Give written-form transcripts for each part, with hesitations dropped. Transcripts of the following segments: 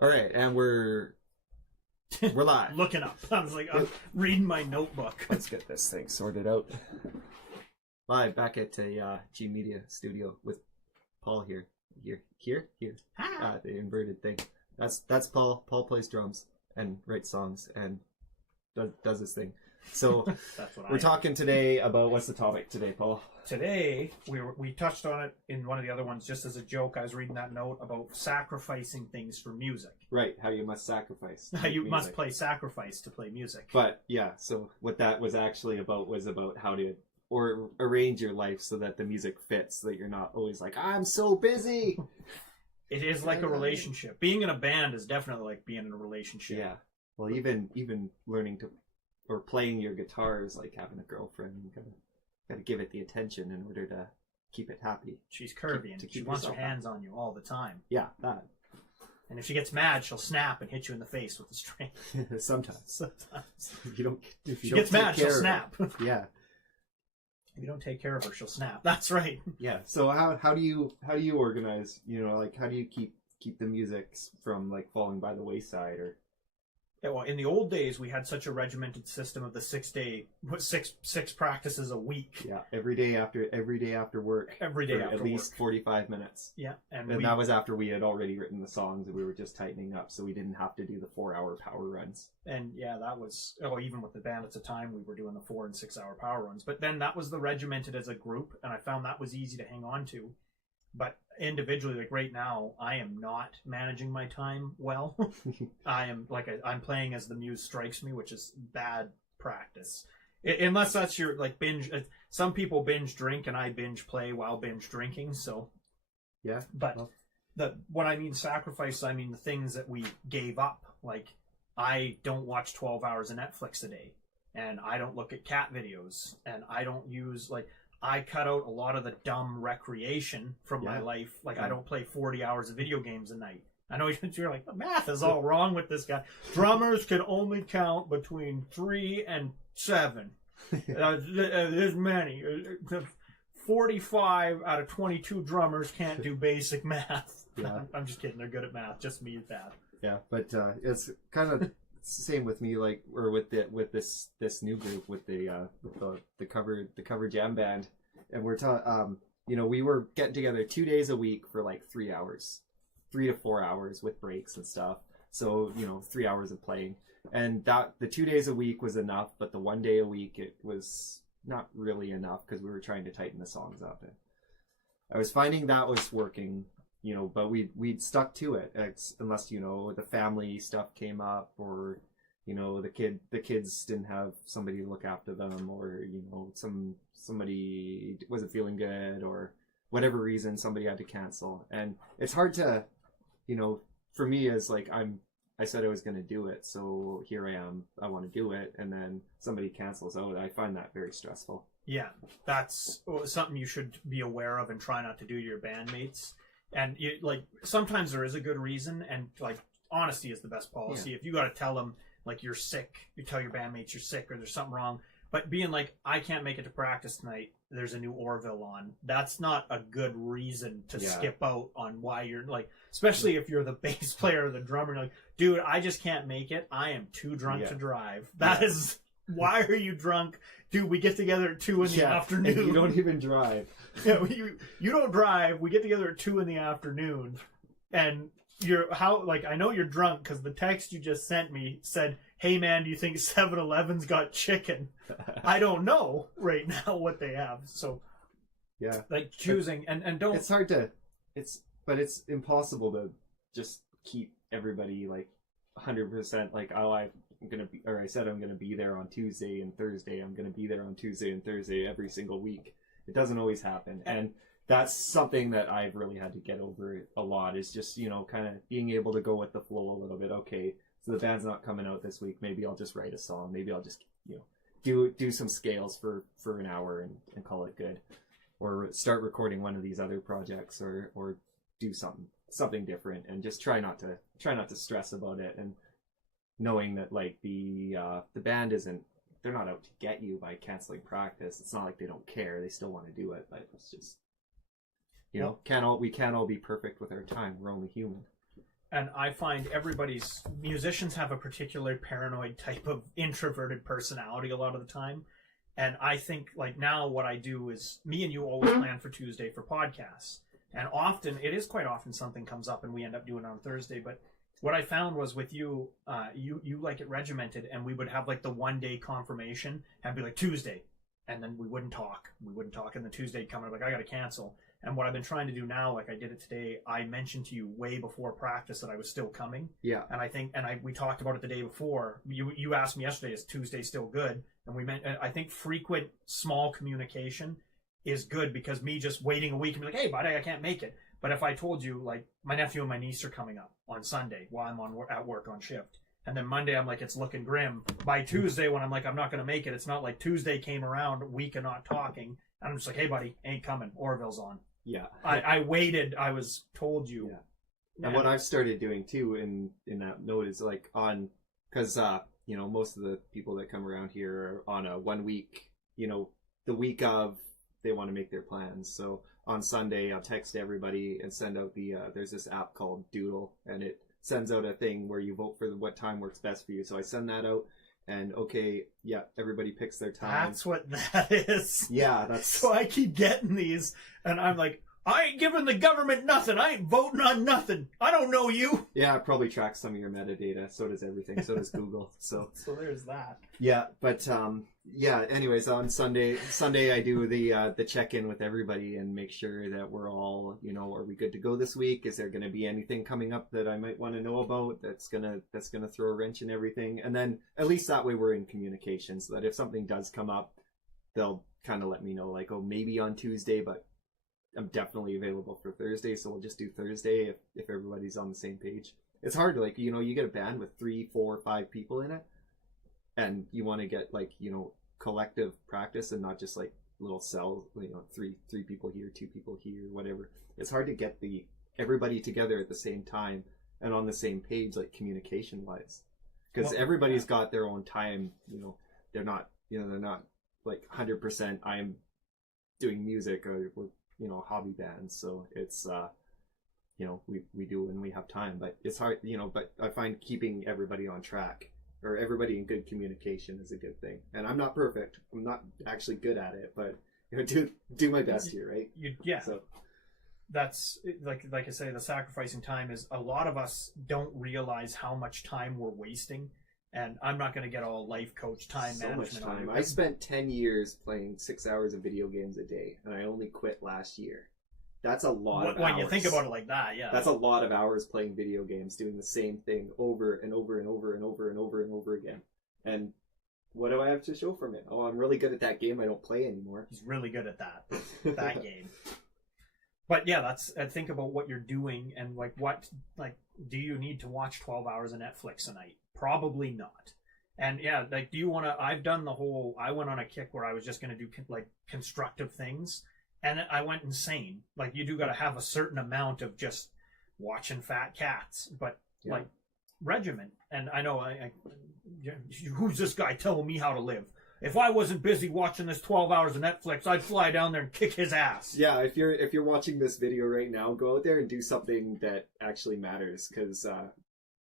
All right, and we're live. Looking up. I was like, I'm reading my notebook. Let's get this thing sorted out. Live back at a G Media studio with Paul here. Here. The inverted thing. That's Paul. Paul plays drums and writes songs and does his thing. So That's what we're talking today about what's the topic today, Paul? Today we touched on it in one of the other ones just as a joke. I was reading that note about sacrificing things for music. Right, how you must sacrifice. How you must play sacrifice to play music. But yeah, so what that was actually about was about how to arrange your life so that the music fits, so that you're not always like, I'm so busy. It is like a relationship. Being in a band is definitely like being in a relationship. Yeah. Well, even learning to or playing your guitar is like having a girlfriend. You gotta give it the attention in order to keep it happy. She's curvy and she wants her hands on you all the time. Yeah, that. And if she gets mad, she'll snap and hit you in the face with the string. Sometimes. If you don't, if you she don't gets mad, she'll snap. Yeah. If you don't take care of her, she'll snap. That's right. Yeah. So how do you organize? Like how do you keep the music from like falling by the wayside or? Yeah, well, in the old days, we had such a regimented system of the 6 practices a week. Yeah, every day after work. Every day after at least work. 45 minutes. Yeah, and that was after we had already written the songs and we were just tightening up, so we didn't have to do the 4-hour power runs. And yeah, that was even with the band at the time, we were doing the 4 and 6 hour power runs. But then that was the regimented as a group, and I found that was easy to hang on to. But individually, like right now, I am not managing my time well. I'm playing as the muse strikes me, which is bad practice. Unless that's your like binge. Some people binge drink, and I binge play while binge drinking. So yeah. But when I mean sacrifice, I mean the things that we gave up. Like I don't watch 12 hours of Netflix a day, and I don't look at cat videos, and I don't use like. I cut out a lot of the dumb recreation from my life. Like, I don't play 40 hours of video games a night. I know you're like, the math is all wrong with this guy. Drummers can only count between 3 and 7. There's many. 45 out of 22 drummers can't do basic math. Yeah. I'm just kidding. They're good at math. Just me is bad. Yeah, but it's kind of... It's the same with me, like, or with this new group with the cover jam band, and we're we were getting together 2 days a week for like 3 hours, 3 to 4 hours with breaks and stuff. So 3 hours of playing, and that the 2 days a week was enough, but the 1 day a week it was not really enough because we were trying to tighten the songs up. And I was finding that was working. But we'd stuck to it, unless the family stuff came up, or the kids didn't have somebody to look after them, or somebody wasn't feeling good, or whatever reason somebody had to cancel. And it's hard to for me, as like I said I was going to do it, so here I am, I want to do it, and then somebody cancels out. I find that very stressful. Yeah, that's something you should be aware of and try not to do to your bandmates. And sometimes there is a good reason, and like honesty is the best policy. Yeah. If you got to tell them like you're sick, you tell your bandmates you're sick or there's something wrong. But being like, I can't make it to practice tonight, there's a new Orville on. That's not a good reason to skip out on why you're like, especially if you're the bass player or the drummer. Like, dude, I just can't make it. I am too drunk to drive. That is, why are you drunk? Dude, we get together at 2 in the afternoon. And you don't even drive. Yeah, you don't drive. We get together at 2 in the afternoon, and I know you're drunk because the text you just sent me said, "Hey man, do you think 7-Eleven's got chicken?" I don't know right now what they have. So yeah, like choosing and don't. It's hard to. But it's impossible to just keep everybody like 100%. Like, I said I'm gonna be there on Tuesday and Thursday. I'm gonna be there on Tuesday and Thursday every single week. It doesn't always happen, and that's something that I've really had to get over a lot. Is just kind of being able to go with the flow a little bit. Okay, so the band's not coming out this week. Maybe I'll just write a song. Maybe I'll just do some scales for an hour and call it good, or start recording one of these other projects, or do something different, and just try not to stress about it, and knowing that like the band they're not out to get you by canceling practice. It's not like they don't care. They still want to do it, but it's just we can't all be perfect with our time. We're only human. And I find musicians have a particular paranoid type of introverted personality a lot of the time. And I think like now what I do is me and you always plan for Tuesday for podcasts. And often, it is quite often something comes up and we end up doing it on Thursday. But what I found was with you, you like it regimented, and we would have like the 1 day confirmation and be like Tuesday. And then we wouldn't talk. And the Tuesday come, like, I got to cancel. And what I've been trying to do now, like I did it today, I mentioned to you way before practice that I was still coming. Yeah. And we talked about it the day before. You asked me yesterday, is Tuesday still good? And I think frequent small communication is good, because me just waiting a week and be like, hey, buddy, I can't make it. But if I told you, like, my nephew and my niece are coming up on Sunday while I'm at work on shift, and then Monday I'm like, it's looking grim. By Tuesday, when I'm like, I'm not going to make it, it's not like Tuesday came around, a week of not talking, and I'm just like, hey, buddy, ain't coming. Orville's on. Yeah. I waited. I was told you. Yeah. And what I've started doing too in that note is like because most of the people that come around here are on a 1 week, the week of, they want to make their plans. So on Sunday, I'll text everybody and send out there's this app called Doodle, and it sends out a thing where you vote for what time works best for you. So I send that out, and everybody picks their time. That's what that is. Yeah, that's. So I keep getting these, and I'm like, I ain't giving the government nothing. I ain't voting on nothing. I don't know you. Yeah, it probably tracks some of your metadata. So does everything. So does Google. So there's that. Yeah, but anyways, on Sunday I do the check-in with everybody and make sure that we're all, are we good to go this week? Is there going to be anything coming up that I might want to know about that's gonna throw a wrench in everything? And then at least that way we're in communication, so that if something does come up, they'll kind of let me know, like, oh, maybe on Tuesday, but I'm definitely available for Thursday, so we'll just do Thursday if everybody's on the same page. It's hard, like, you get a band with 3, 4, 5 people in it, and you want to get, like, collective practice and not just like little cells, three people here, 2 people here, whatever. It's hard to get everybody together at the same time and on the same page, like, communication wise, because everybody's got their own time. They're not like 100% I'm doing music, or we're hobby bands, so it's we do when we have time, but it's hard, but I find keeping everybody on track, or everybody in good communication, is a good thing. And I'm not perfect, I'm not actually good at it, but do my best here, right? So that's like I say, the sacrificing time is, a lot of us don't realize how much time we're wasting. And I'm not going to get all life coach time management. So much time. I spent 10 years playing 6 hours of video games a day, and I only quit last year. That's a lot of hours. When you think about it like that, yeah. That's a lot of hours playing video games, doing the same thing over and over and over and over and over and over again. And what do I have to show from it? Oh, I'm really good at that game I don't play anymore. He's really good at that game. But yeah, think about what you're doing, and do you need to watch 12 hours of Netflix a night? Probably not. And yeah, like, do you want to, I went on a kick where I was just going to do like constructive things, and I went insane. Like, you do got to have a certain amount of just watching fat cats, but like regiment. And I know who's this guy telling me how to live? If I wasn't busy watching this 12 hours of Netflix, I'd fly down there and kick his ass. Yeah, if you're watching this video right now, go out there and do something that actually matters, because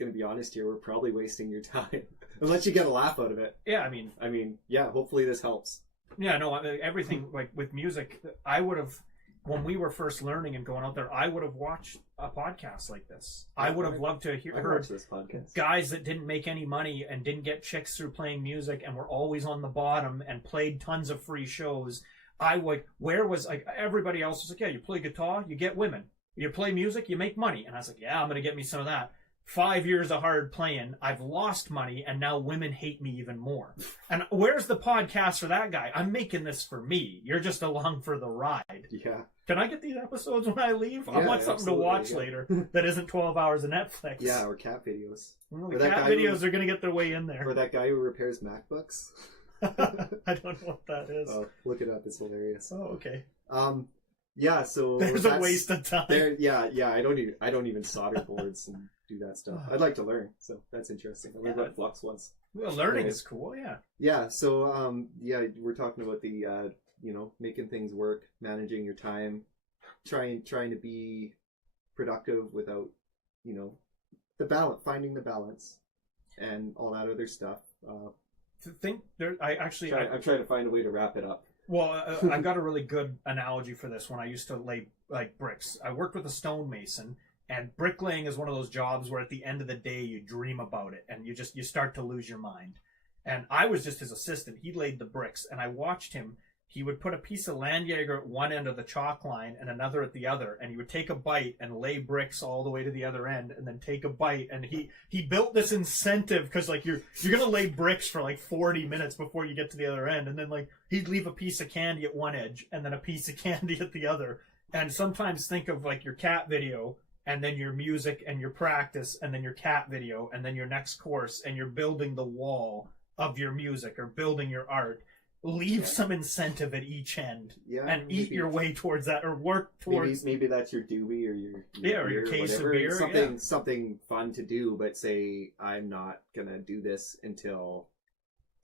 gonna be honest here, we're probably wasting your time unless you get a laugh out of it. Yeah, I mean, yeah, hopefully this helps. Yeah, no, everything, like with music, I would have, when we were first learning and going out there, I would have watched a podcast like this. I would have loved to heard this podcast. Guys that didn't make any money and didn't get chicks through playing music and were always on the bottom and played tons of free shows. Everybody else was like, yeah, you play guitar, you get women. You play music, you make money. And I was like, yeah, I'm going to get me some of that. 5 years of hard playing, I've lost money, and now women hate me even more. And where's the podcast for that guy? I'm making this for me. You're just along for the ride. Yeah. Can I get these episodes when I leave? I want something to watch later that isn't 12 hours of Netflix. Yeah, or cat videos. Well, the cat videos are going to get their way in there. Or that guy who repairs MacBooks. I don't know what that is. Oh, look it up. It's hilarious. Oh, okay. Yeah, so there's a waste of time. Yeah. I don't even solder boards and do that stuff. I'd like to learn, so that's interesting. I learned what Flux was. Well, learning is cool, yeah. Yeah, so we're talking about the making things work, managing your time, trying to be productive without finding the balance, and all that other stuff. I'm trying to find a way to wrap it up. Well, I've got a really good analogy for this. When I used to lay like bricks, I worked with a stonemason, and bricklaying is one of those jobs where at the end of the day you dream about it, and you start to lose your mind. And I was just his assistant. He laid the bricks, and I watched him. He would put a piece of Landjaeger at one end of the chalk line and another at the other, and he would take a bite and lay bricks all the way to the other end, and then take a bite. And he built this incentive because like you're gonna lay bricks for like 40 minutes before you get to the other end, and then like he'd leave a piece of candy at one edge and then a piece of candy at the other. And sometimes think of like your cat video, and then your music and your practice, and then your cat video, and then your next course, and you're building the wall of your music or building your art. Leave some incentive at each end, and eat your way towards that, or work towards. Maybe that's your doobie or your case whatever. of beer. Something fun to do, but say I'm not gonna do this until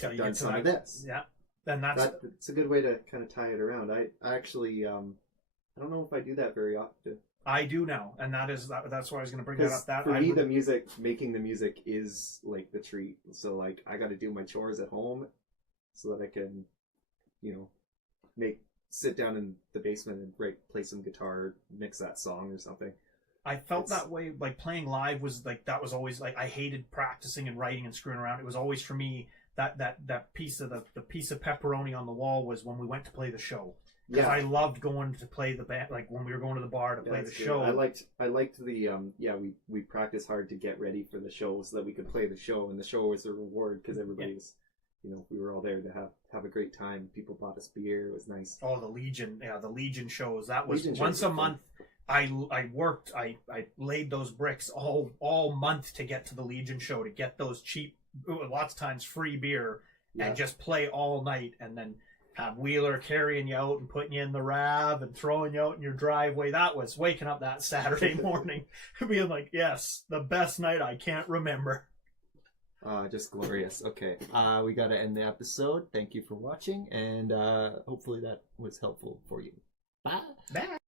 I've done some of this. Yeah, then it's a good way to kind of tie it around. I actually I don't know if I do that very often. I do now, and that's why I was going to bring that up. That for me, making the music is like the treat. So like I got to do my chores at home, so that I can, sit down in the basement and play some guitar, mix that song or something. I felt that way. Like playing live was like that was always like I hated practicing and writing and screwing around. It was always for me that piece of the piece of pepperoni on the wall was when we went to play the show. Because I loved going to play the band, like when we were going to the bar to play the show. I liked the we practiced hard to get ready for the show so that we could play the show, and the show was a reward because everybody was, we were all there to have a great time. People bought us beer. It was nice. Oh, the Legion shows. That was once a month. I worked. I laid those bricks all month to get to the Legion show, to get those cheap, lots of times free beer, and just play all night, and then have Wheeler carrying you out and putting you in the RAV and throwing you out in your driveway. That was waking up that Saturday morning being like, yes, the best night I can't remember. Just glorious. Okay. We got to end the episode. Thank you for watching, and hopefully that was helpful for you. Bye. Bye.